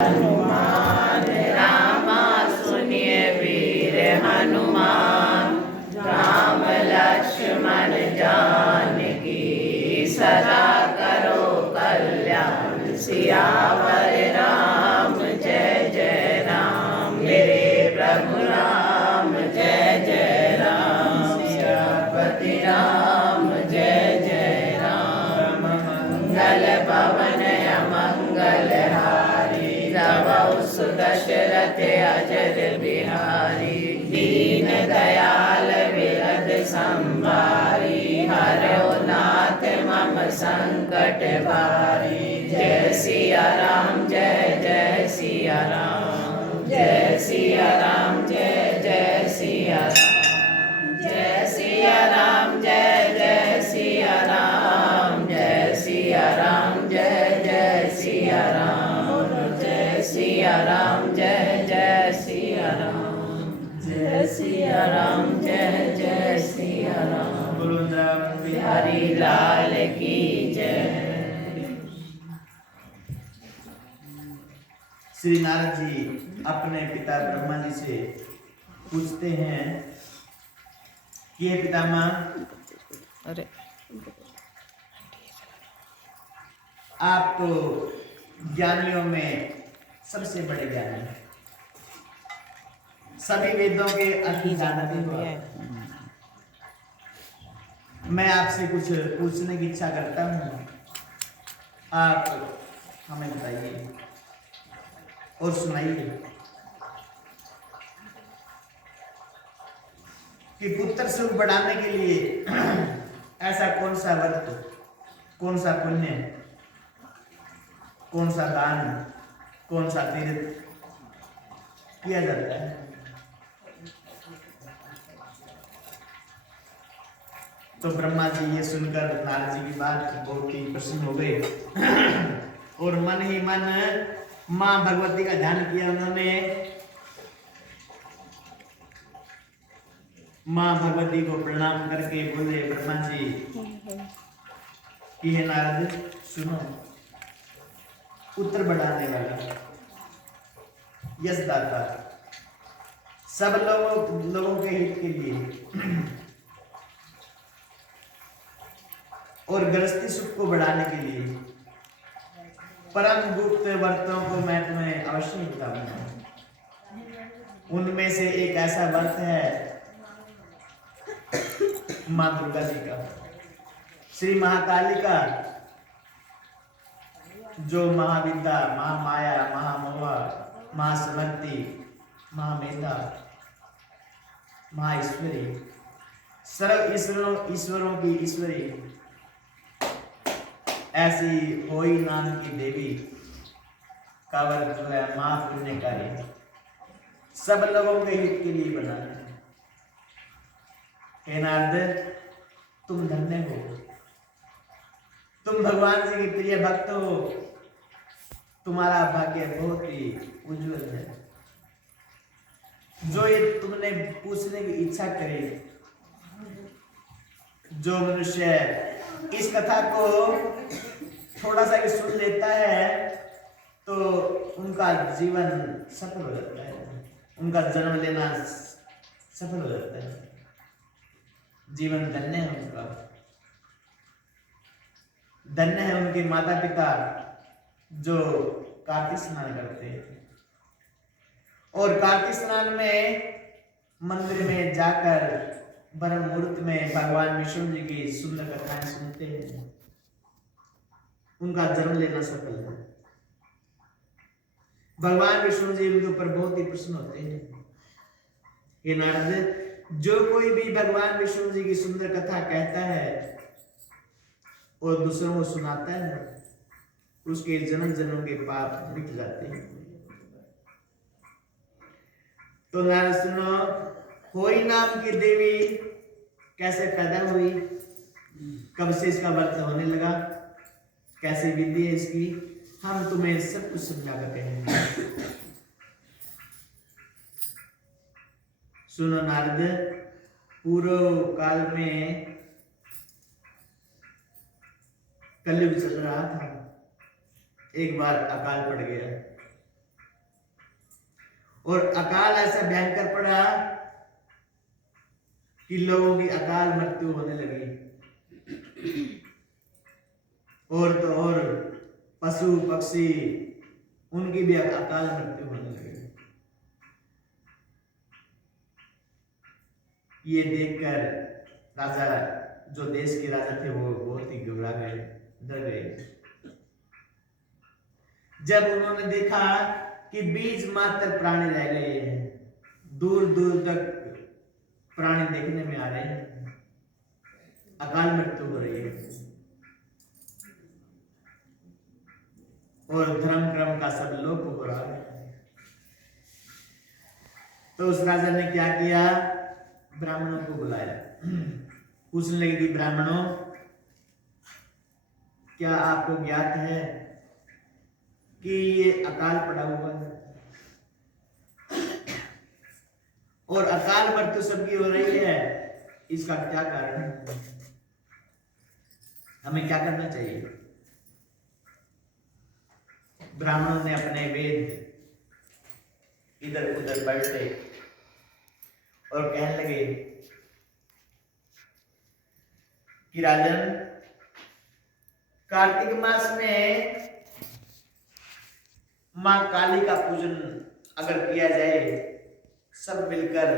हनुमान रामा सुनिए वीर हनुमान। राम लक्ष्मण जानकी सदा करो कल्याण। सियावर राम जय जय राम। मेरे प्रभु राम जय जय राम। सियापति राम जय जय राम। मंगल पवन अमंगल हारी। रवौ सुदशरथ अजर बिहारी। दीन दयाल विरद संभारी। हरौ नाथ मम संकट भारी। जय सिया राम जय जय सिया राम। जय सिया राम जय जय सिया राम। जय सिया राम जय जय सिया राम। जय सिया राम जय जय सिया राम। जय सिया राम जय जय सिया राम। जय सिया राम जय जय सिया राम। बोलो राम बिहारी लाल की जय। श्री नारद जी अपने पिता ब्रह्मा जी से पूछते हैं कि हे पितामह, अरे आप तो ज्ञानियों में सबसे बड़े ज्ञानी हैं। सभी वेदों के अर्थ जानते हो। मैं आपसे कुछ पूछने की इच्छा करता हूँ, आप हमें बताइए और सुनाइए कि पुत्र सुख बढ़ाने के लिए ऐसा कौन सा व्रत, कौन सा पुण्य, कौन सा दान, कौन सा तीर्थ किया जाता है। तो ब्रह्मा जी ये सुनकर नारद जी की बात बहुत ही प्रसन्न हो गए और मन ही मन मां भगवती का ध्यान किया उन्होंने। मां भगवती को प्रणाम करके बोले ब्रह्मा जी कि हे नारद सुनो, पुत्र बढ़ाने वाला, यशदाता, सब लोगों के हित के लिए और गृहस्थी सुख को बढ़ाने के लिए परम गुप्त व्रतों को मैं तुम्हें अवश्य बताऊंगा। उनमें से एक ऐसा व्रत है मां दुर्गा जी का, श्री महाकाली का, जो महाविद्या, महामाया, महामोहा, महासमर्थी, महामेधा, महाईश्वरी, सर्व ईश्वरों की ईश्वरी, ऐसी होई नाम की देवी का व्रत जो है महापुण्यकारी, सब लोगों के हित के लिए बना है। हे नारद, तुम धन्य हो, तुम भगवान जी के प्रिय भक्त हो, तुम्हारा भाग्य बहुत ही उज्जवल है। जो ये तुमने पूछने की इच्छा करी, जो मनुष्य इस कथा को थोड़ा सा भी सुन लेता है तो उनका जीवन सफल हो जाता है, उनका जन्म लेना सफल हो जाता है, जीवन धन्य है उनका। धन्य है उनके माता पिता जो कार्तिक स्नान करते हैं और कार्तिक स्नान में मंदिर में जाकर ब्रह्म मुहूर्त में भगवान विष्णु जी की सुंदर कथाएं सुनते हैं, उनका जन्म लेना सफल है। भगवान विष्णु जी उनके ऊपर बहुत ही प्रसन्न होते हैं। ये नारद, जो कोई भी भगवान विष्णु जी की सुंदर कथा कहता है और दूसरों को सुनाता है, उसके जन्म जन्म के पाप मिट जाते हैं। तो नारद सुनो, होई नाम की देवी कैसे पैदा हुई, कब से इसका व्रत होने लगा, कैसे विधि है इसकी, हम तुम्हें सब कुछ समझा कर कहेंगे। सुनो नारद, पूर्व काल में कलयुग चल रहा था, एक बार अकाल पड़ गया। और अकाल ऐसा भयंकर पड़ा कि लोगों की अकाल मृत्यु होने लगी। और तो और पशु पक्षी उनकी भी अकाल मृत्यु होने लगी। ये देखकर राजा, जो देश के राजा थे, वो बहुत ही घबरा गए, डर गए। जब उन्होंने देखा कि 20 मात्र प्राणी रह गए हैं, दूर दूर तक प्राणी देखने में आ रहे हैं, अकाल मृत्यु हो रही है और धर्म क्रम का सब लोप हो रहा है। तो उस राजा ने क्या किया, ब्राह्मणों को बुलाया। पूछने लगे कि ब्राह्मणों, क्या आपको ज्ञात है कि ये अकाल पड़ा हुआ है और अकाल मृत्यु सबकी हो रही है, इसका क्या कारण है? हमें क्या करना चाहिए? ब्राह्मणों ने अपने वेद इधर उधर पलटे और कहने लगे कि राजन, कार्तिक मास में मां काली का पूजन अगर किया जाए, सब मिलकर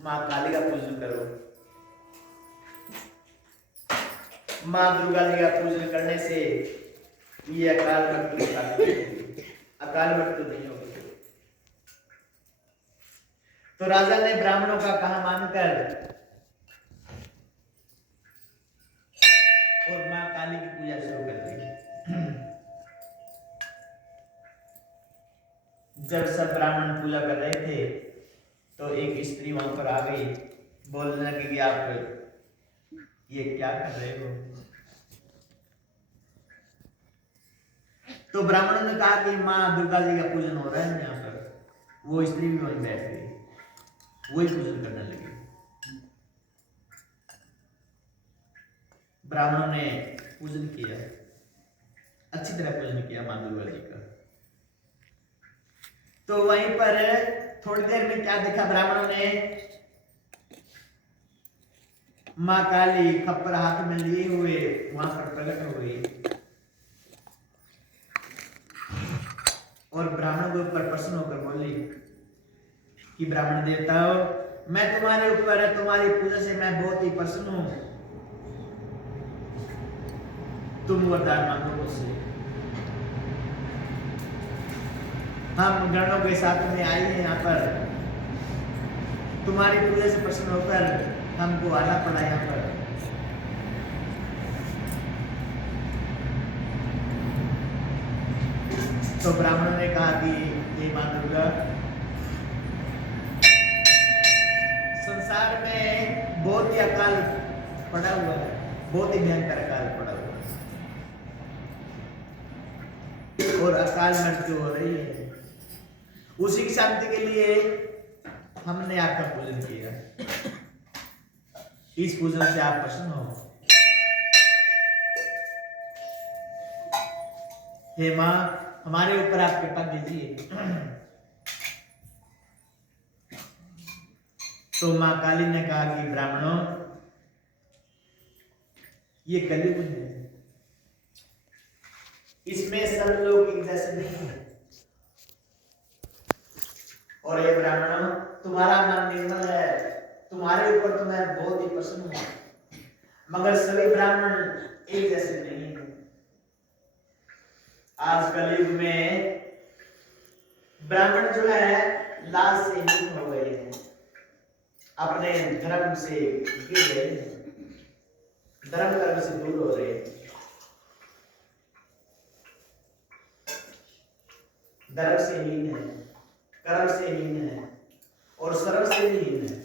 मां काली का पूजन करो। मां दुर्गा जी का पूजन करने से ये अकाल मृत्यु नहीं होगी। तो राजा ने ब्राह्मणों का कहा मानकर और मां काली की पूजा शुरू कर दी। जब सब ब्राह्मण पूजा कर रहे थे तो एक स्त्री वहां पर आ गई, बोलने लगी कि आप ये क्या कर रहे हो? तो ब्राह्मणों ने कहा कि मां दुर्गा जी का पूजन हो रहा है यहाँ पर। वो स्त्री भी वहीं बैठ गई, वही पूजन करने लगी। ब्राह्मणों ने पूजन किया, अच्छी तरह पूजन किया मां दुर्गा जी का। तो वहीं पर थोड़ी देर में क्या देखा ब्राह्मणों ने, मां काली खप्पर हाथ में लिए हुए वहां पर प्रकट हो गई और ब्राह्मणों के ऊपर प्रसन्न होकर बोली कि ब्राह्मण देवताओं, मैं तुम्हारे ऊपर, तुम्हारी पूजा से मैं बहुत ही प्रसन्न हूं। तुम वरदान मांगो मुझसे। हम गणों के साथ में आए हैं यहाँ पर, तुम्हारी पूजा से प्रसन्न होकर हमको आना पड़ा यहाँ पर। तो ब्राह्मणों ने कहा कि हे मां दुर्गा, संसार में बहुत ही अकाल पड़ा हुआ है, बहुत ही भयंकर अकाल पड़ा हुआ है और अकाल मृत्यु हो रही है। उसी की शांति के लिए हमने आपका पूजन किया। इस पूजन से आप प्रसन्न हो। हे मां, हमारे ऊपर आप कृपा कीजिए। तो मां काली ने कहा कि ब्राह्मणों, ये कलयुग है, इसमें सब लोग एक जैसे नहीं है। और ये ब्राह्मणों, तुम्हारा नाम निर्मल है, तुम्हारे ऊपर तो मैं बहुत ही प्रसन्न हूं, मगर सभी ब्राह्मण एक जैसे नहीं है। आज कलयुग में ब्राह्मण जो है लाज से हीन हो गए हैं, अपने धर्म से गिर गए हैं, धर्म कर्म से दूर हो रहे हैं। धर्म से हीन है, कर्म से हीन है और सर्व से भी हीन है।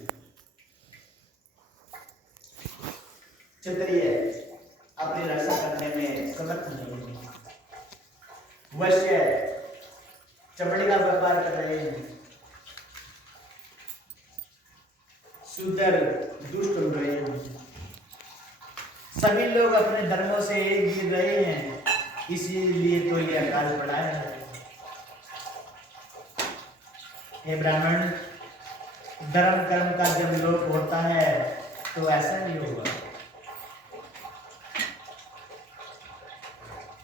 क्षत्रिय अपनी रक्षा करने में समर्थ नहीं है। वैश्य चमड़े का व्यापार कर रहे हैं, शूद्र दुष्ट हो रहे हैं, सभी लोग अपने धर्मों से गिर रहे हैं, इसीलिए तो ये अकाल पड़ा है। हे ब्राह्मण, धर्म कर्म का जब लोप होता है तो ऐसा नहीं होगा।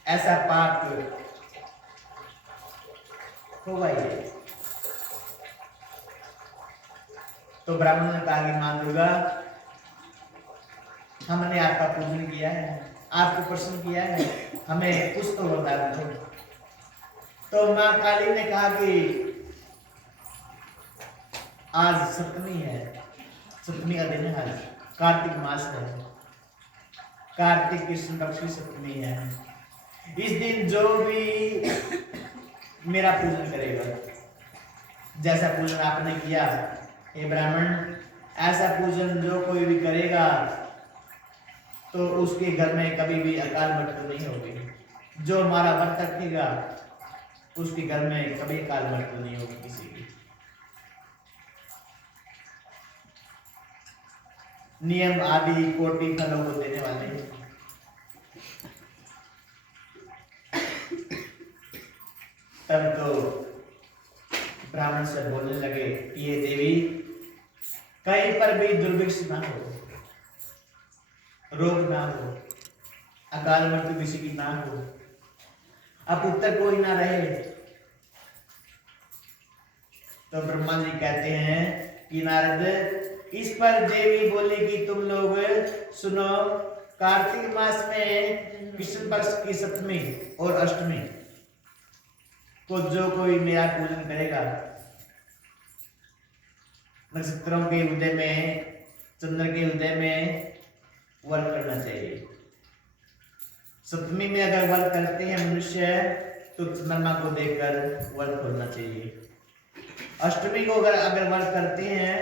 ऐसा पाप होगा ये। तो ब्राह्मण ने कहा कि मां दुर्गा, हमने आपका पूजन किया है, आपको प्रसन्न किया है, हमें कुछ तो वरदान दो। तो मां काली ने कहा कि आज सप्तमी है, सप्तमी का दिन है, आज कार्तिक मास है, कार्तिक कृष्ण पक्ष की सप्तमी है। इस दिन जो भी मेरा पूजन करेगा, जैसा पूजन आपने किया हे ब्राह्मण, ऐसा पूजन जो कोई भी करेगा तो उसके घर में कभी भी अकाल मृत्यु नहीं होगी। जो हमारा व्रत रखेगा उसके घर में कभी अकाल मृत्यु नहीं होगी किसी की। नियम आदि कोटि फलों को देने वाले हैं। तब तो ब्राह्मण से बोलने लगे कि ये देवी, कहीं पर भी दुर्भिक्ष ना हो, रोग ना हो, अकाल मृत्यु किसी की ना हो, अपुत्र कोई ना रहे। तो ब्रह्मा जी कहते हैं कि नारद, इस पर देवी बोली कि तुम लोग सुनो, कार्तिक मास में कृष्ण पक्ष की सप्तमी और अष्टमी को जो कोई मेरा पूजन करेगा, नक्षत्रों के उदय में, चंद्र के उदय में व्रत करना चाहिए। सप्तमी में अगर व्रत करते हैं मनुष्य तो चंद्रमा को देखकर व्रत खोलना चाहिए। अष्टमी को अगर व्रत करते हैं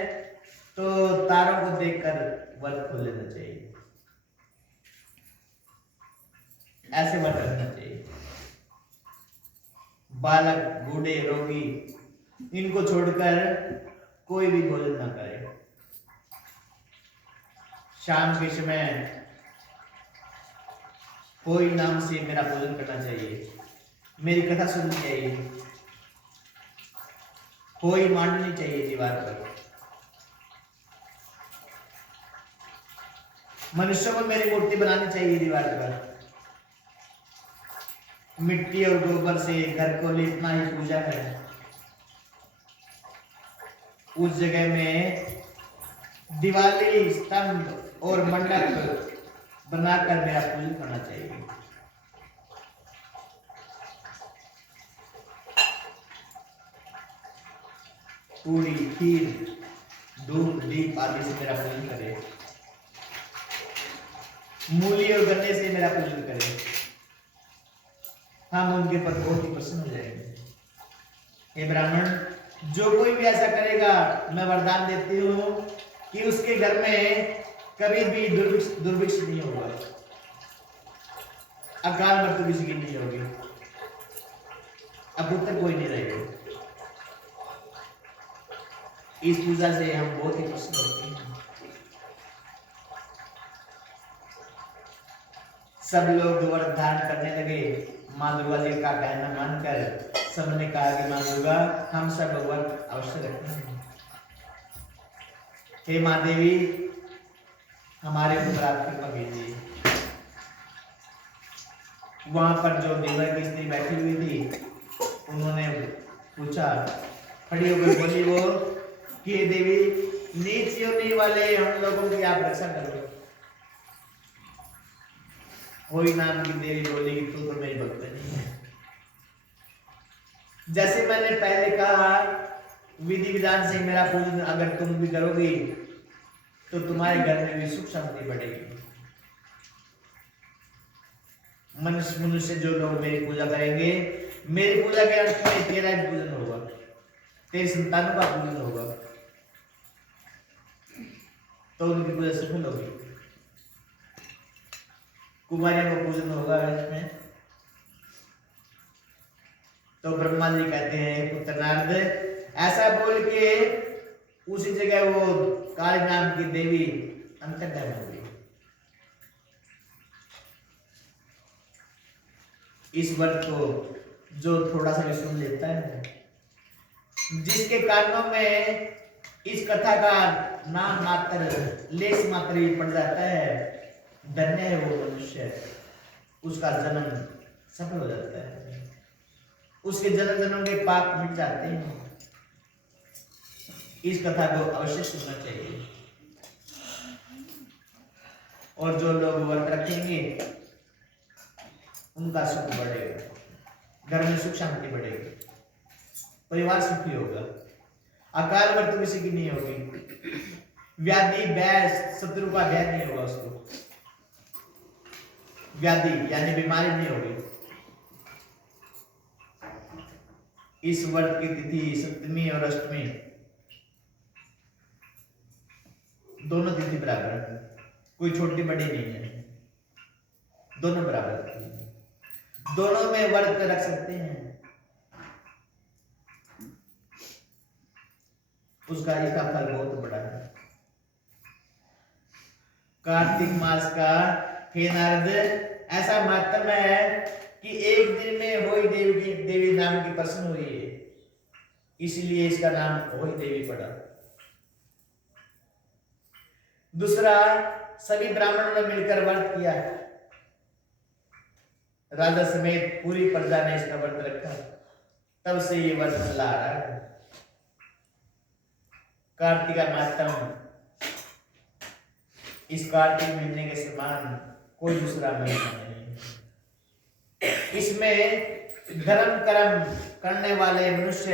तो तारों को देखकर व्रत खोल लेना चाहिए। ऐसे व्रत करना चाहिए। बालक, बूढ़े, रोगी, इनको छोड़कर कोई भी भोजन ना करे। शाम के समय कोई नाम से मेरा पूजन करना चाहिए, मेरी कथा सुननी चाहिए, कोई मांडनी चाहिए दीवार पर। मनुष्यों को मेरी मूर्ति बनानी चाहिए दीवार पर। मिट्टी और गोबर से घर को लिपना ही पूजा है। उस जगह में दिवाली, स्तंभ और मंडप बनाकर मेरा पूजन करना चाहिए। पूरी, खीर, धूप, दीप आदि से मेरा पूजन करे। मूली और गन्ने से मेरा पूजन करे। हम उनके पर बहुत ही प्रसन्न हो जाएंगे। हे ब्राह्मण, जो कोई भी ऐसा करेगा, मैं वरदान देती हूँ कि उसके घर में कभी भी दुर्भिक्ष नहीं होगा, अकाल मृत्यु किसी की नहीं होगी, अपुत्र कोई नहीं रहेगा। इस पूजा से हम बहुत ही प्रसन्न होते हैं। सब लोग व्रत धारण करने लगे। माँ दुर्गा जी का कहना मानकर सबने कहा कि माँ दुर्गा, हम सब व्रत अवश्य रखेंगे। हे माँ देवी, हमारे ऊपर आप कृपा कीजिए। वहां पर जो देवर की स्त्री बैठी हुई थी, उन्होंने पूछा, खड़ी होकर बोली वो कि हे देवी, नीच योनि वाले हम लोगों की आप रक्षा करो। कोई नाम की देवी बोली कि तू तो मेरी भक्त नहीं है। जैसे मैंने पहले कहा, विधि विधान से मेरा पूजन अगर तुम भी करोगी तो तुम्हारे घर में भी सुख शांति बढ़ेगी। मनुष्य जो लोग मेरी पूजा करेंगे, मेरी पूजा के अंत में तेरा भी पूजन होगा, तेरी संतानों का पूजन होगा, तो उनकी पूजा सफल होगी। कुमारियों का पूजन होगा इसमें। तो ब्रह्मा जी कहते हैं, पुत्र नारद, ऐसा बोल के उसी जगह वो काली नाम की देवी अंतर्धान हो गई। इस व्रत को जो थोड़ा सा भी सुन लेता है जिसके कानों में इस कथा का नाम मात्र लेस मात्र ही पड़ जाता है, धन्य है वो मनुष्य, उसका जन्म सफल हो जाता है, उसके जन्म जन्म के पाप मिट जाते हैं। इस कथा को अवश्य सुनना चाहिए। और जो लोग व्रत रखेंगे उनका सुख बढ़ेगा, घर में सुख शांति बढ़ेगी, परिवार सुखी होगा, अकाल मृत्यु किसी की नहीं होगी, व्याधि भय शत्रु का भय नहीं होगा, उसको व्याधि यानी बीमारी नहीं होगी। इस व्रत की तिथि सप्तमी और अष्टमी दोनों तिथि बराबर है, कोई छोटी बड़ी नहीं है, दोनों बराबर है, दोनों में व्रत रख सकते हैं। उसका इसका फल बहुत बड़ा है। कार्तिक मास का हे नारद ऐसा महत्व है कि एक दिन में वही देवी नाम की प्रसन्न हुई है, इसलिए इसका नाम वही देवी पड़ा। दूसरा, सभी ब्राह्मणों ने मिलकर व्रत किया, राजा समेत पूरी प्रजा ने इसका व्रत रखा, तब से ये व्रत चला आ रहा है। कार्तिक का महत्व इस कार्तिक महीने के समान कोई दूसरा महीना नहीं। इसमें धर्म कर्म करने वाले मनुष्य